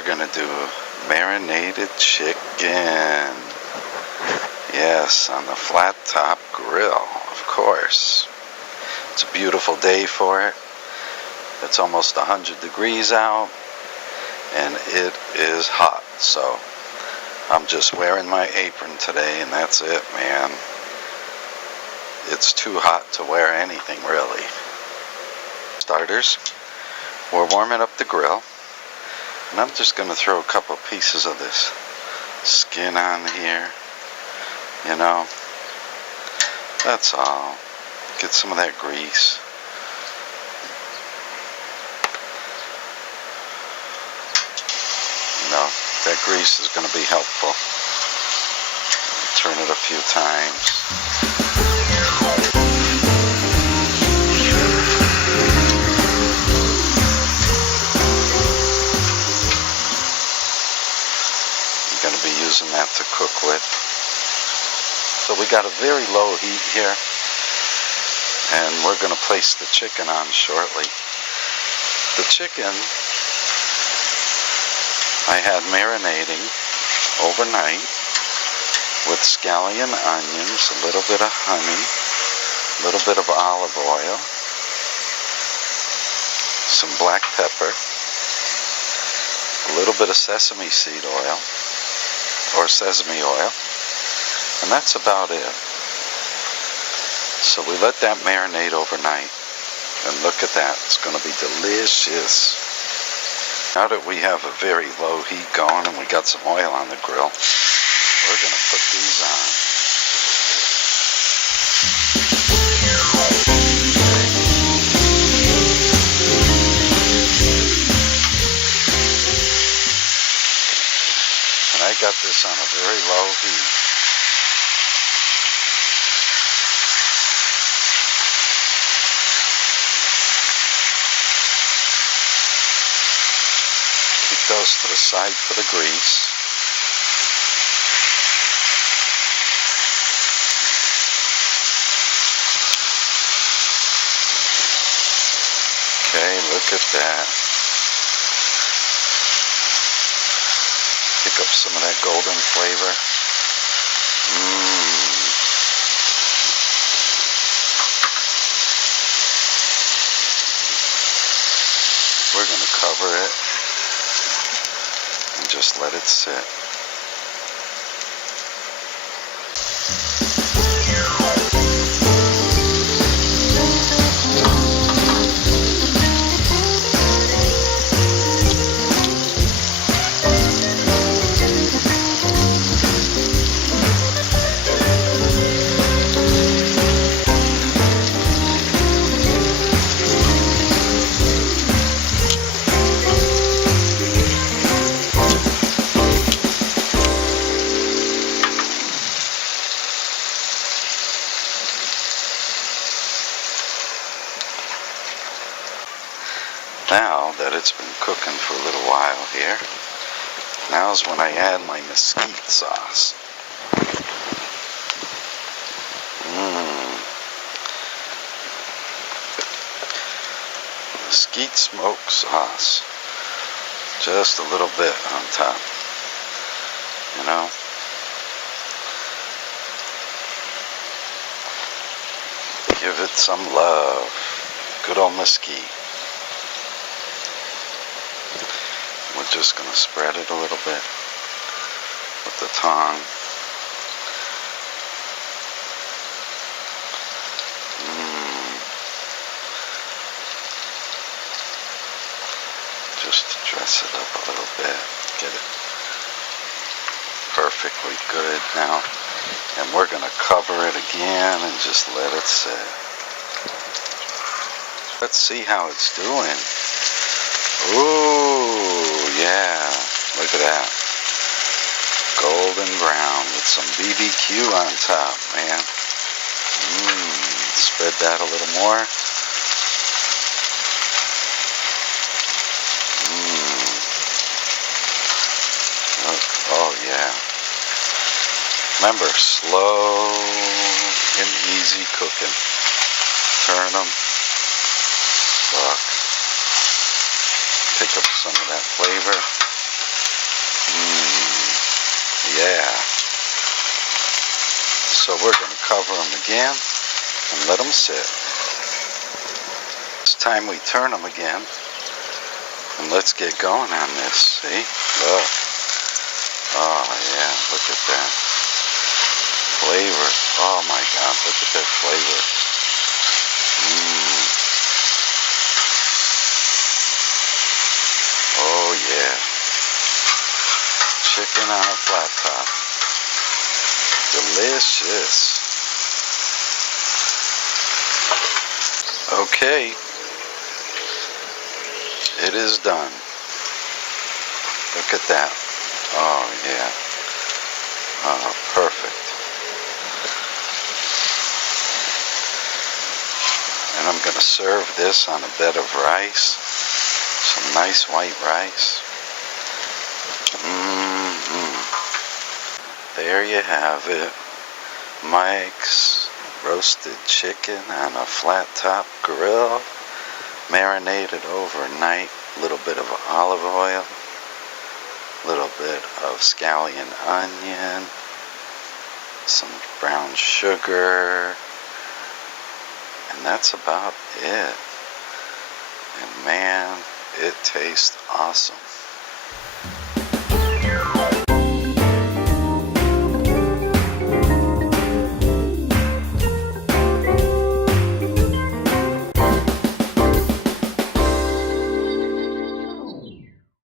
we're gonna do marinated chicken. Yes, on the Flatop grill, of course. It's a beautiful day for it. It's almost 100 degrees out, and it is hot, so I'm just wearing my apron today, and that's it, man. It's too hot to wear anything, really. Starters, we're warming up the grill, and I'm just gonna throw a couple pieces of this skin on here, you know, that's all. Get some of that grease. You know, that grease is going to be helpful. Turn it a few times. I'm going to be using that to cook with. So we got a very low heat here, and we're going to place the chicken on shortly. The chicken I had marinating overnight with scallion onions, a little bit of honey, a little bit of olive oil, some black pepper, a little bit of sesame seed oil, or sesame oil, and that's about it. So we let that marinate overnight, and look at that, it's going to be delicious. Now that we have a very low heat going and we got some oil on the grill, we're going to put these on. And I got this on a very low heat. Those to the side for the grease. Okay, look at that. Pick up some of that golden flavor. We're going to cover it. Just let it sit. Now that it's been cooking for a little while here, now's when I add my mesquite sauce. Mesquite smoked sauce. Just a little bit on top, you know. Give it some love. Good old mesquite. We're just going to spread it a little bit with the tongue. Just to dress it up a little bit. Get it perfectly good now. And we're going to cover it again and just let it sit. Let's see how it's doing. Ooh, yeah, look at that. Golden brown with some BBQ on top, man. Spread that a little more. Oh, yeah. Remember, slow and easy cooking. Turn them. Look. Pick up some of that flavor. yeah. So we're going to cover them again and let them sit. It's time we turn them again. And let's get going on this. See? Look. Oh, yeah. Look at that. Flavor. Oh, my God. Look at that flavor. Oh, yeah. Chicken on a flat top. Delicious. Okay. It is done. Look at that. Oh, yeah. Oh, perfect. And I'm going to serve this on a bed of rice. Some nice white rice. There you have it. Mike's roasted chicken on a flat top grill. Marinated overnight. A little bit of olive oil. A little bit of scallion onion. Some brown sugar. And that's about it. And man, it tastes awesome.